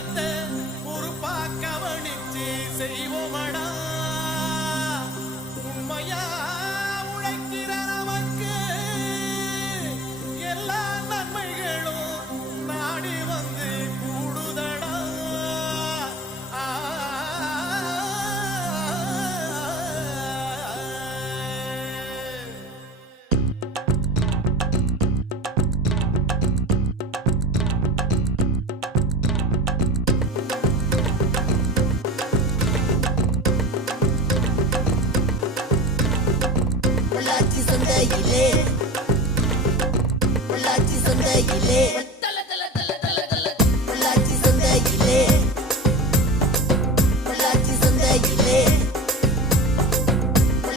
குடும்பத்தை பொறுப்பா கவனிச்சு செய்வோமடா. உண்மையா உழைக்கிற நமக்கு எல்லா நன்மைகளும் நாடி வந்து கூடுதடா. பொள்ளாச்சி சந்தையிலே